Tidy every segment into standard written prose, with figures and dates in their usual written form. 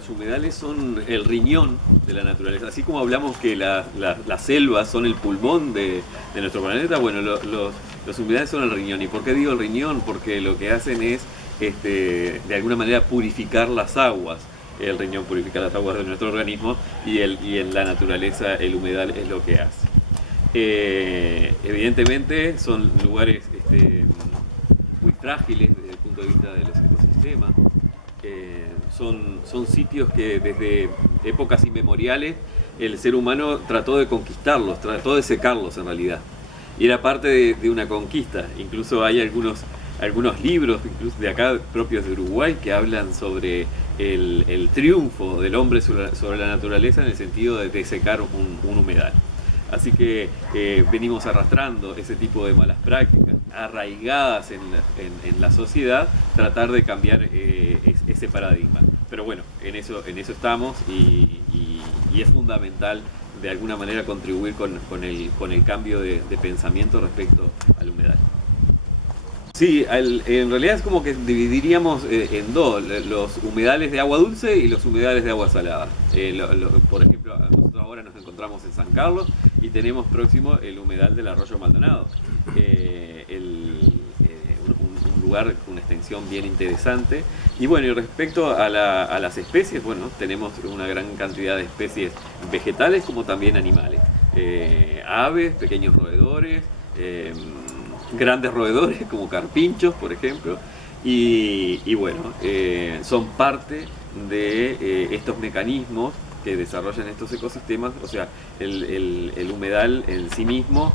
los humedales son el riñón de la naturaleza. Así como hablamos que las selvas son el pulmón de nuestro planeta, bueno, los humedales son el riñón. ¿Y por qué digo el riñón? Porque lo que hacen es, de alguna manera, purificar las aguas. El riñón purifica las aguas de nuestro organismo y en la naturaleza el humedal es lo que hace. Evidentemente son lugares muy frágiles desde el punto de vista de los ecosistemas. Son sitios que desde épocas inmemoriales el ser humano trató de conquistarlos, trató de secarlos en realidad. Y era parte de una conquista. Incluso hay algunos libros, incluso de acá propios de Uruguay, que hablan sobre el triunfo del hombre sobre la naturaleza en el sentido de secar un humedal. Así que venimos arrastrando ese tipo de malas prácticas arraigadas en la sociedad, tratar de cambiar ese paradigma. Pero bueno, en eso estamos y es fundamental de alguna manera contribuir con el cambio de pensamiento respecto al humedal. Sí, en realidad es como que dividiríamos en dos, los humedales de agua dulce y los humedales de agua salada. Por ejemplo, nosotros ahora nos encontramos en San Carlos y tenemos próximo el humedal del Arroyo Maldonado. Un lugar con una extensión bien interesante. Y bueno, y respecto a las especies, bueno, tenemos una gran cantidad de especies vegetales como también animales. Aves, pequeños roedores, grandes roedores como carpinchos, por ejemplo, y bueno, son parte de estos mecanismos que desarrollan estos ecosistemas. O sea, el humedal en sí mismo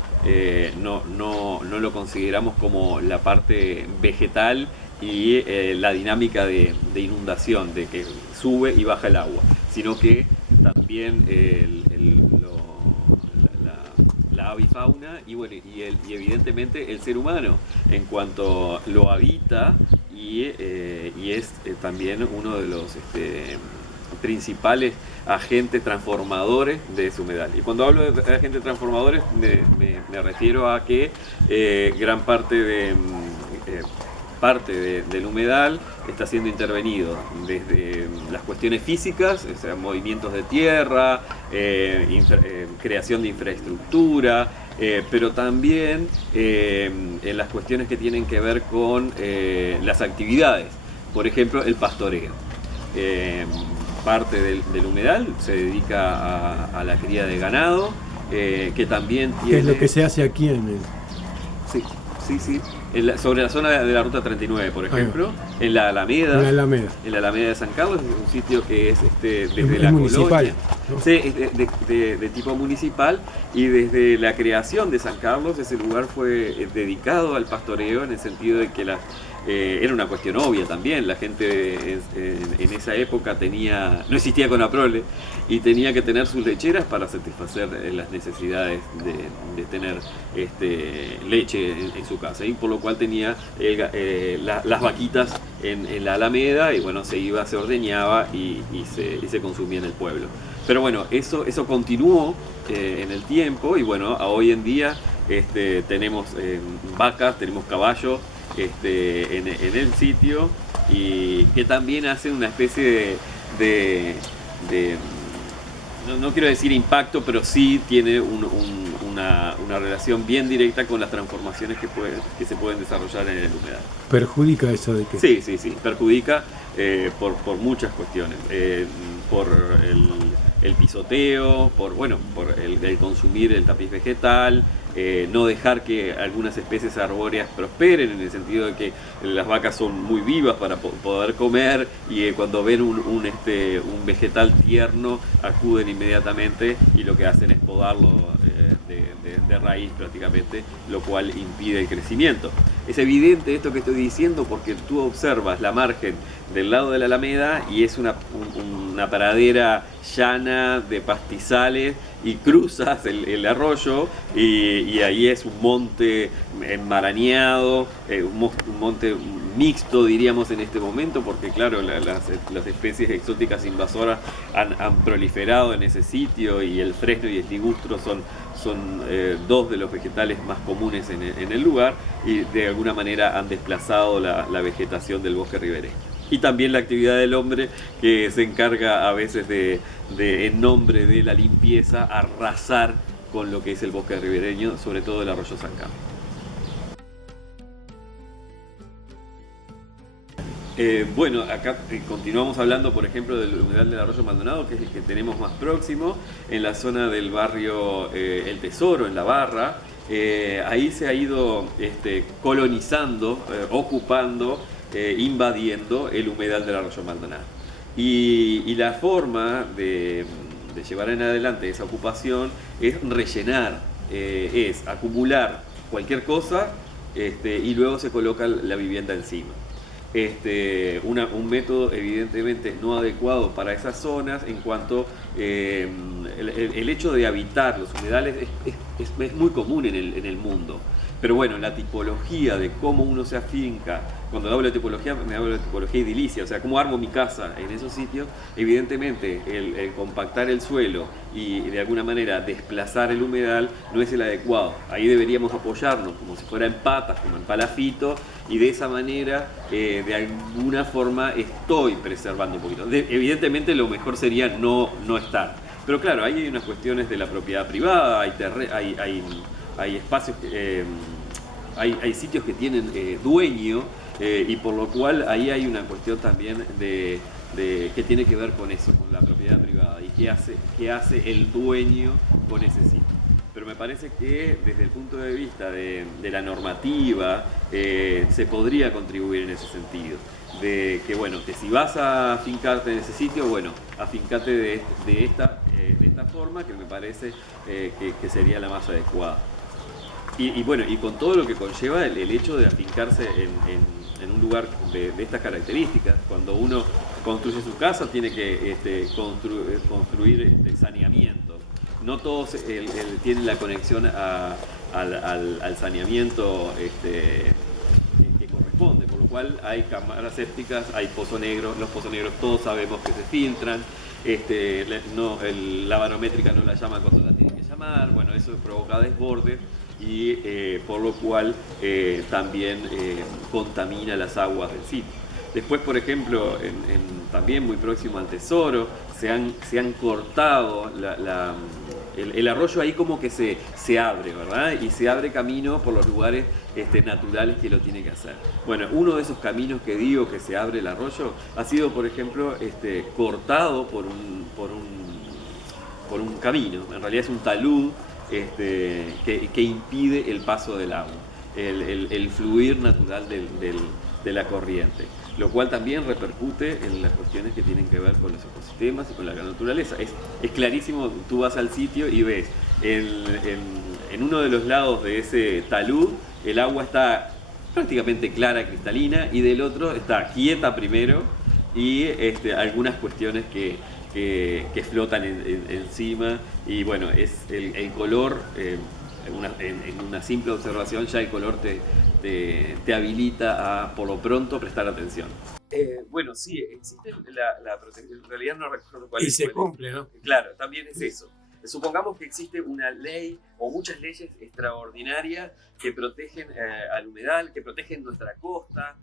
no lo consideramos como la parte vegetal y la dinámica de inundación, de que sube y baja el agua, sino que también la avifauna y bueno, y evidentemente el ser humano en cuanto lo habita y es también uno de los principales agentes transformadores de ese humedal. Y cuando hablo de agentes transformadores me refiero a que gran parte del humedal está siendo intervenido desde las cuestiones físicas, o sea, movimientos de tierra, creación de infraestructura, pero también en las cuestiones que tienen que ver con las actividades, por ejemplo el pastoreo. Parte del humedal se dedica a la cría de ganado, que también tiene... ¿Qué es lo que se hace aquí en el...? Sí. Sobre la zona de la Ruta 39, por ejemplo, en la Alameda. En la Alameda de San Carlos, es un sitio que es desde la municipal, colonia. ¿no? Sí, es de tipo municipal, y desde la creación de San Carlos ese lugar fue dedicado al pastoreo, en el sentido de que era una cuestión obvia también. La gente en esa época no existía Conaprole y tenía que tener sus lecheras para satisfacer las necesidades de tener leche en su casa, y por lo cual tenía las vaquitas en la Alameda, y bueno, se ordeñaba y se consumía en el pueblo. Pero bueno, eso continuó en el tiempo, y bueno, hoy en día tenemos vacas, tenemos caballos en el sitio, y que también hacen una especie no quiero decir impacto, pero sí tiene una relación bien directa con las transformaciones que se pueden desarrollar en el humedal. ¿Perjudica eso de que...? Sí, perjudica por muchas cuestiones, por el pisoteo, por el consumir el tapiz vegetal, no dejar que algunas especies arbóreas prosperen, en el sentido de que las vacas son muy vivas para poder comer, y cuando ven un vegetal tierno acuden inmediatamente y lo que hacen es podarlo de raíz prácticamente, lo cual impide el crecimiento. Es evidente esto que estoy diciendo porque tú observas la margen del lado de la Alameda y es una pradera llana de pastizales, y cruzas el arroyo y ahí es un monte enmarañado, un monte mixto, diríamos en este momento, porque claro, las especies exóticas invasoras han proliferado en ese sitio, y el fresno y el ligustro son dos de los vegetales más comunes en el lugar, y de alguna manera han desplazado la vegetación del bosque ribereño. Y también la actividad del hombre que se encarga a veces en nombre de la limpieza, arrasar con lo que es el bosque ribereño, sobre todo el arroyo San Carlos. Bueno, acá continuamos hablando, por ejemplo, del humedal del arroyo Maldonado, que es el que tenemos más próximo, en la zona del barrio El Tesoro, en La Barra. Ahí se ha ido colonizando, ocupando, invadiendo el humedal del arroyo Maldonado. Y la forma de llevar en adelante esa ocupación es rellenar, es acumular cualquier cosa y luego se coloca la vivienda encima. Un método evidentemente no adecuado para esas zonas en cuanto el hecho de habitar los humedales es muy común en el mundo. Pero bueno, la tipología de cómo uno se afinca, cuando hablo de tipología, me hablo de tipología edilicia, o sea, cómo armo mi casa en esos sitios, evidentemente el compactar el suelo y de alguna manera desplazar el humedal no es el adecuado. Ahí deberíamos apoyarnos como si fuera en patas, como en palafito, y de esa manera, de alguna forma, estoy preservando un poquito. Evidentemente lo mejor sería no estar. Pero claro, ahí hay unas cuestiones de la propiedad privada, hay espacios, hay sitios que tienen dueño, y por lo cual ahí hay una cuestión también que tiene que ver con eso, con la propiedad privada y qué hace el dueño con ese sitio. Pero me parece que desde el punto de vista de la normativa se podría contribuir en ese sentido. De que bueno, que si vas a afincarte en ese sitio, bueno, afincate de esta forma, que me parece que sería la más adecuada. Y bueno, y con todo lo que conlleva el hecho de afincarse en un lugar de estas características. Cuando uno construye su casa tiene que construir saneamiento. No todos tienen la conexión al saneamiento que corresponde, por lo cual hay cámaras sépticas, hay pozo negro. Los pozos negros todos sabemos que se filtran. La barométrica no la llaman cuando la tienen que llamar. Bueno, eso provoca desbordes y por lo cual también contamina las aguas del sitio. Después, por ejemplo, también muy próximo al Tesoro, se han cortado el arroyo ahí, como que se abre, ¿verdad? Y se abre camino por los lugares naturales que lo tiene que hacer. Bueno, uno de esos caminos que digo que se abre el arroyo ha sido, por ejemplo, cortado por un camino. En realidad es un talud que impide el paso del agua, el fluir natural de la corriente, lo cual también repercute en las cuestiones que tienen que ver con los ecosistemas y con la naturaleza. Es clarísimo, tú vas al sitio y ves en uno de los lados de ese talud el agua está prácticamente clara, cristalina, y del otro está quieta primero y algunas cuestiones que flotan encima, y bueno, es el color, en una simple observación ya el color te habilita a, por lo pronto, prestar atención. Bueno, sí, existe la protección, en realidad no recuerdo cuál es. Y se cumple, ¿no? Claro, también es eso. Supongamos que existe una ley o muchas leyes extraordinarias que protegen al humedal, que protegen nuestra costa,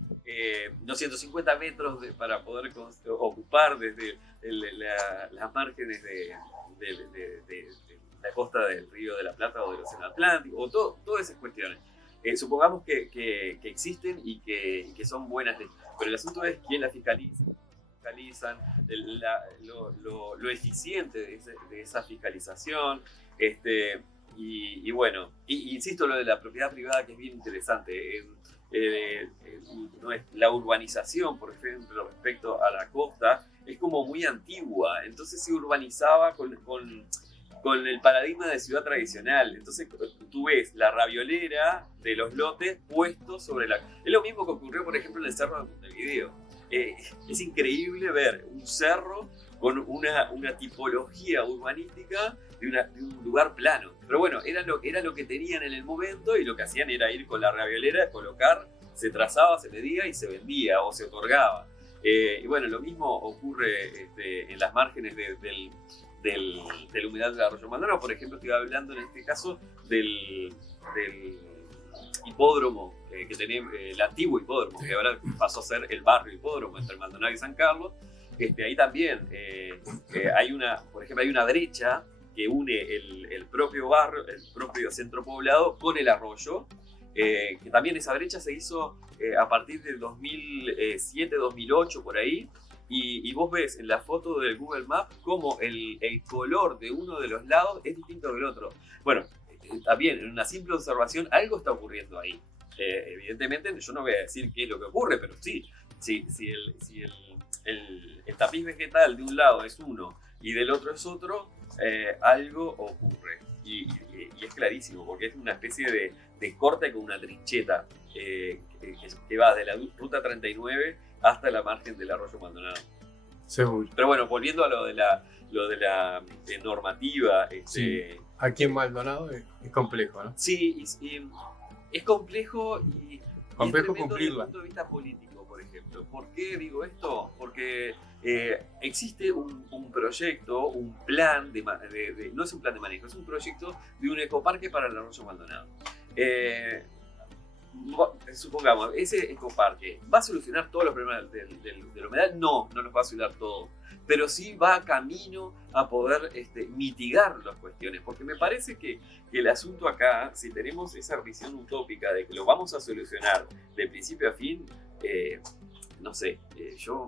250 metros para poder ocupar desde las márgenes de la costa del Río de la Plata o del Océano Atlántico, o todas esas cuestiones. Supongamos que existen y que son buenas leyes, pero el asunto es quién las fiscaliza. Lo eficiente de esa fiscalización, y bueno, insisto, lo de la propiedad privada, que es bien interesante. La urbanización, por ejemplo, respecto a la costa, es como muy antigua, entonces se urbanizaba con el paradigma de ciudad tradicional. Entonces tú ves la raviolera de los lotes puestos sobre la... Es lo mismo que ocurrió, por ejemplo, en el Cerro de Montevideo. Es increíble ver un cerro con una tipología urbanística de un lugar plano. Pero bueno, era lo que tenían en el momento, y lo que hacían era ir con la raviolera, colocar, se trazaba, se medía y se vendía o se otorgaba. Y bueno, lo mismo ocurre en las márgenes del humedal del arroyo Maldonado. Por ejemplo, estoy hablando en este caso hipódromo que tenía, el antiguo hipódromo, que ahora pasó a ser el barrio hipódromo entre Maldonado y San Carlos. Ahí también por ejemplo, hay una brecha que une el propio barrio, el propio centro poblado con el arroyo, que también esa brecha se hizo a partir del 2007, 2008, por ahí, y vos ves en la foto del Google Maps cómo el color de uno de los lados es distinto del otro. Bueno, también en una simple observación algo está ocurriendo ahí. Evidentemente yo no voy a decir qué es lo que ocurre, pero sí, si el tapiz vegetal de un lado es uno y del otro es otro, algo ocurre. Y es clarísimo, porque es una especie de corte con una trincheta que va de la ruta 39 hasta la margen del arroyo Maldonado. Seguro. Pero bueno, volviendo a lo de la normativa. Sí. Aquí en Maldonado es complejo, ¿no? Sí, y es complejo y complejo es tremendo cumplirla. desde el punto de vista político, por ejemplo. ¿Por qué digo esto? Porque existe un proyecto, un plan no es un plan de manejo, es un proyecto de un ecoparque para el arroyo Maldonado. Supongamos, ese ecoparque ¿va a solucionar todos los problemas del humedal? No los va a solucionar todo, pero sí va camino a poder mitigar las cuestiones, porque me parece que el asunto acá, si tenemos esa visión utópica de que lo vamos a solucionar de principio a fin, no sé, yo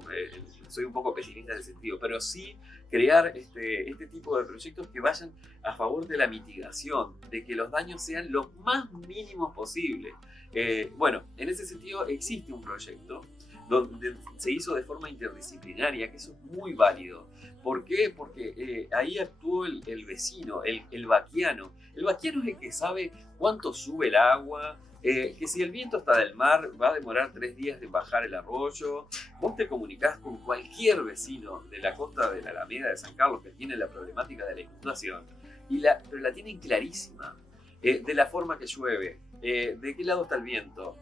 soy un poco pesimista en ese sentido, pero sí crear este tipo de proyectos que vayan a favor de la mitigación, de que los daños sean los más mínimos posibles. Bueno, en ese sentido existe un proyecto donde se hizo de forma interdisciplinaria, que eso es muy válido. ¿Por qué? Porque ahí actuó el vecino, el vaquiano. El vaquiano es el que sabe cuánto sube el agua, que si el viento está del mar va a demorar 3 días de bajar el arroyo. Vos te comunicás con cualquier vecino de la costa de la Alameda de San Carlos que tiene la problemática de la inundación, pero la tienen clarísima, de la forma que llueve, de qué lado está el viento,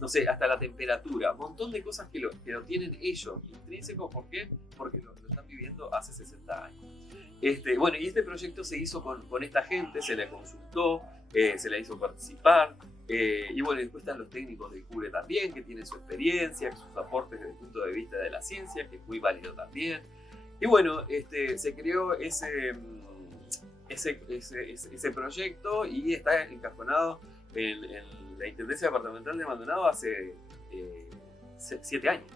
no sé, hasta la temperatura, un montón de cosas que lo tienen ellos intrínseco. ¿Por qué? Porque lo están viviendo hace 60 años. Bueno, y este proyecto se hizo con esta gente, se le consultó, se la hizo participar, y bueno, después están los técnicos del CUBRE también, que tienen su experiencia, sus aportes desde el punto de vista de la ciencia, que es muy válido también. Y bueno, se creó ese proyecto y está encajonado en la Intendencia Departamental de Maldonado hace 7 años.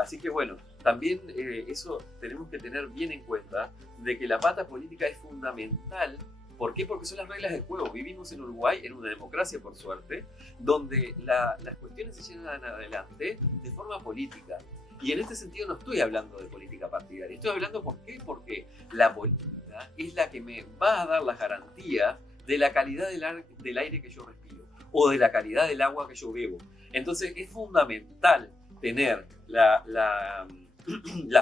Así que bueno, también eso tenemos que tener bien en cuenta, de que la pata política es fundamental. ¿Por qué? Porque son las reglas del juego. Vivimos en Uruguay, en una democracia por suerte, donde las cuestiones se llevan adelante de forma política. Y en este sentido no estoy hablando de política partidaria. Estoy hablando, ¿por qué? Porque la política es la que me va a dar las garantías de la calidad del aire que yo respiro o de la calidad del agua que yo bebo. Entonces es fundamental tener la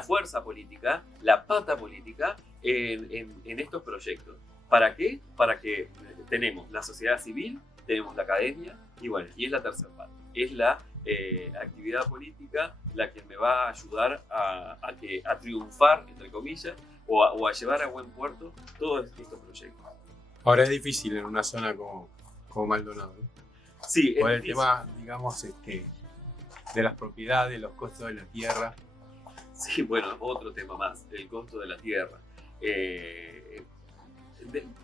fuerza política, la pata política en estos proyectos. ¿Para qué? Para que tenemos la sociedad civil, tenemos la academia y bueno, y es la tercera parte. Es la actividad política la que me va a ayudar a triunfar, entre comillas, o a llevar a buen puerto todos estos proyectos. Ahora es difícil en una zona como Maldonado, ¿no? Sí, por el tema, digamos, de las propiedades, los costos de la tierra. Sí, bueno, otro tema más, el costo de la tierra.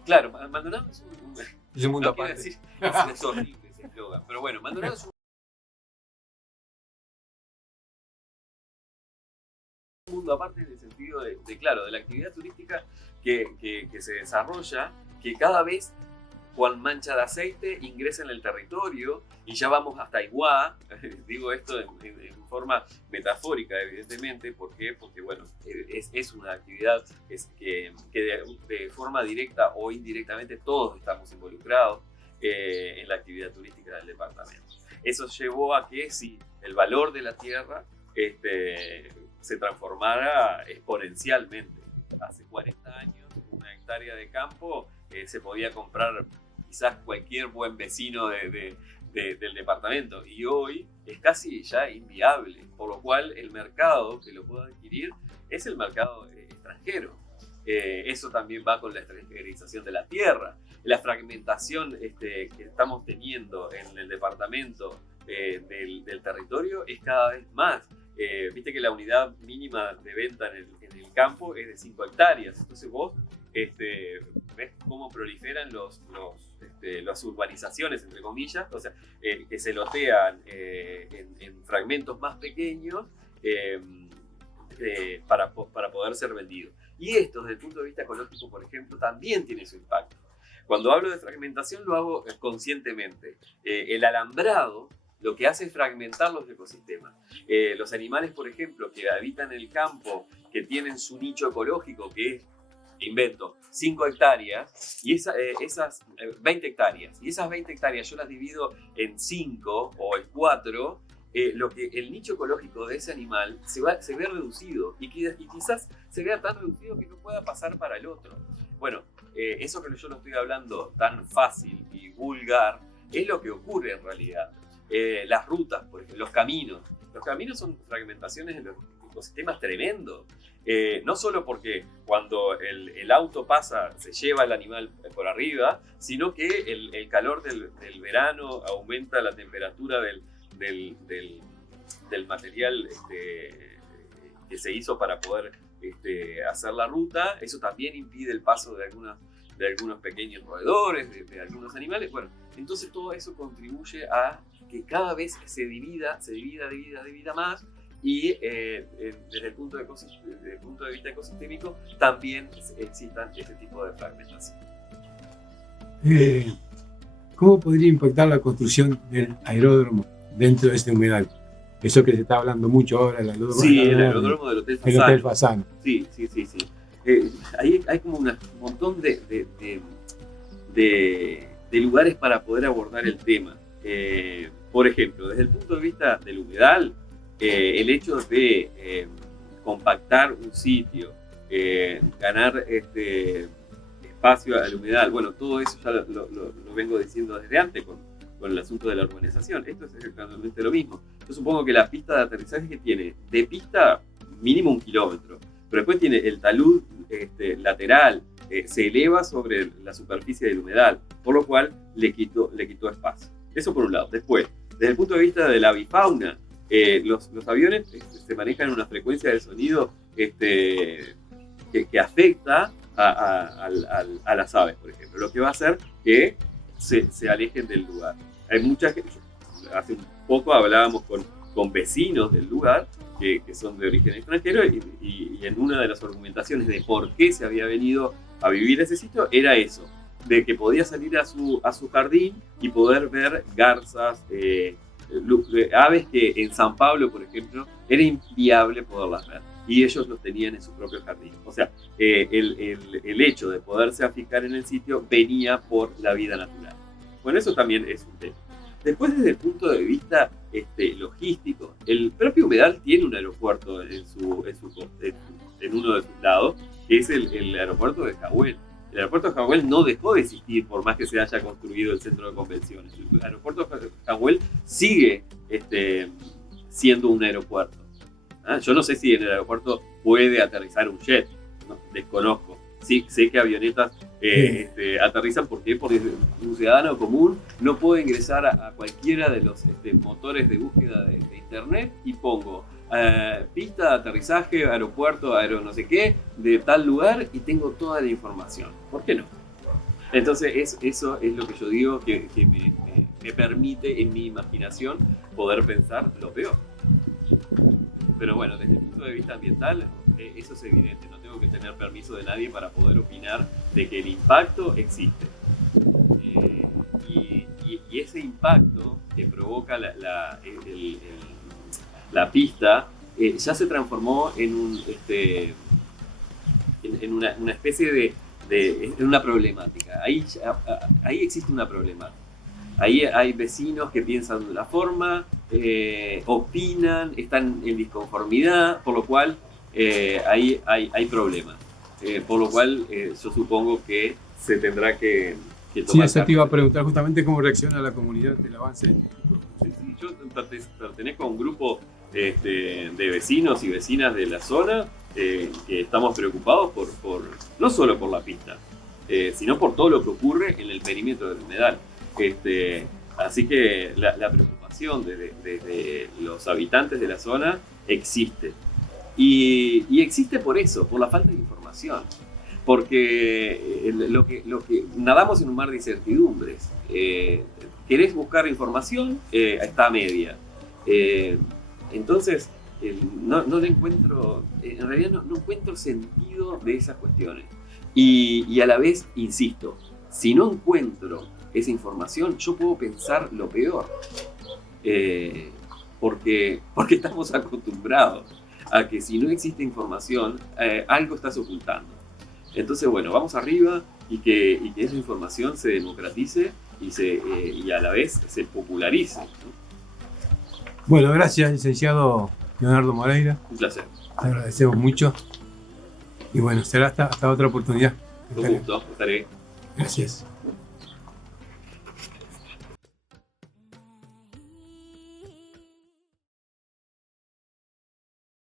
Claro, Maldonado es un mundo no aparte. Decir, es horrible ese eslogan, pero bueno, Maldonado es un mundo aparte en el sentido de la actividad turística que se desarrolla, que cada vez cual mancha de aceite ingresa en el territorio y ya vamos hasta Iguá. Digo esto en forma metafórica, evidentemente. ¿Por qué? Porque bueno, es una actividad que de forma directa o indirectamente todos estamos involucrados en la actividad turística del departamento. Eso llevó a que sí, el valor de la tierra se transformara exponencialmente. Hace 40 años, una hectárea de campo se podía comprar quizás cualquier buen vecino del departamento, y hoy es casi ya inviable, por lo cual el mercado que lo pueda adquirir es el mercado extranjero. Eso también va con la extranjerización de la tierra. la fragmentación que estamos teniendo en el departamento del territorio es cada vez más. Viste que la unidad mínima de venta en el campo es de 5 hectáreas. Entonces vos ves cómo proliferan las urbanizaciones, entre comillas, o sea, que se lotean en fragmentos más pequeños para poder ser vendidos. Y esto, desde el punto de vista ecológico, por ejemplo, también tiene su impacto. Cuando hablo de fragmentación lo hago conscientemente. El alambrado lo que hace es fragmentar los ecosistemas. Los animales, por ejemplo, que habitan el campo, que tienen su nicho ecológico, que es, invento, 5 hectáreas, y esas 20 hectáreas, y esas 20 hectáreas yo las divido en 5 o en 4, el nicho ecológico de ese animal se ve reducido, y quizás se vea tan reducido que no pueda pasar para el otro. Bueno, eso que yo lo estoy hablando tan fácil y vulgar, es lo que ocurre en realidad. Las rutas, por ejemplo, los caminos son fragmentaciones en los ecosistemas tremendos. No solo porque cuando el auto pasa se lleva el animal por arriba, sino que el calor del verano aumenta la temperatura del material que se hizo para poder hacer la ruta. Eso también impide el paso de algunos pequeños roedores, de algunos animales. Bueno, entonces todo eso contribuye a que cada vez se divida más, y desde el punto de vista ecosistémico también existan ese tipo de fragmentación. ¿Cómo podría impactar la construcción del aeródromo dentro de este humedal? Eso que se está hablando mucho ahora, el aeródromo. Sí, el aeródromo del Hotel Fasano. El Hotel Fasano. Sí. Ahí hay como un montón de lugares para poder abordar el tema. Por ejemplo, desde el punto de vista del humedal, el hecho de compactar un sitio, ganar espacio al humedal, bueno, todo eso ya lo vengo diciendo desde antes con el asunto de la urbanización. Esto es exactamente lo mismo. Yo supongo que la pista de aterrizaje que tiene de pista mínimo 1 kilómetro, pero después tiene el talud lateral, se eleva sobre la superficie del humedal, por lo cual le quitó espacio. Eso por un lado. Después, desde el punto de vista de la avifauna, los aviones se manejan en una frecuencia de sonido que afecta a las aves, por ejemplo, lo que va a hacer que se alejen del lugar. Hay muchas que hace un poco hablábamos con vecinos del lugar que son de origen extranjero, y en una de las argumentaciones de por qué se había venido a vivir a ese sitio era eso, de que podía salir a su jardín y poder ver garzas, aves que en San Pablo, por ejemplo, era inviable poderlas ver, y ellos los tenían en su propio jardín. O sea, el hecho de poderse aficar en el sitio venía por la vida natural. Bueno, eso también es un tema. Después, desde el punto de vista logístico, el propio humedal tiene un aeropuerto en uno de sus lados, que es el aeropuerto de Jahuel. El aeropuerto de Jahuel no dejó de existir por más que se haya construido el centro de convenciones. El aeropuerto de Jahuel sigue siendo un aeropuerto. Yo no sé si en el aeropuerto puede aterrizar un jet, no, desconozco. Sí, sé que avionetas aterrizan porque un ciudadano común no puede ingresar a cualquiera de los motores de búsqueda de internet y pongo pista de aterrizaje, aeropuerto, no sé qué, de tal lugar, y tengo toda la información. ¿Por qué no? Entonces eso es lo que yo digo que me permite en mi imaginación poder pensar lo peor. Pero bueno, desde el punto de vista ambiental, eso es evidente. No tengo que tener permiso de nadie para poder opinar de que el impacto existe. Y ese impacto que provoca la pista ya se transformó en una especie de una problemática. Ahí existe una problemática. Ahí hay vecinos que piensan de una forma, opinan, están en disconformidad, por lo cual ahí hay problemas. Por lo cual yo supongo que se tendrá que tomar. Sí, eso te iba a preguntar justamente cómo reacciona la comunidad ante el avance. Sí, yo pertenezco a un grupo de vecinos y vecinas de la zona que estamos preocupados no solo por la pista, sino por todo lo que ocurre en el perímetro del humedal. Así que la preocupación de los habitantes de la zona existe. Y existe por eso, por la falta de información. Porque lo que nadamos en un mar de incertidumbres. Querés buscar información, está a media. Entonces, no le encuentro, en realidad no encuentro sentido de esas cuestiones. Y a la vez, insisto, si no encuentro esa información, yo puedo pensar lo peor. Porque estamos acostumbrados a que si no existe información, algo estás ocultando. Entonces, bueno, vamos arriba y que esa información se democratice y a la vez se popularice, ¿no? Bueno, gracias, licenciado Leonardo Moreira. Un placer. Te agradecemos mucho. Y bueno, será hasta otra oportunidad. Un gusto, estaré. Gracias.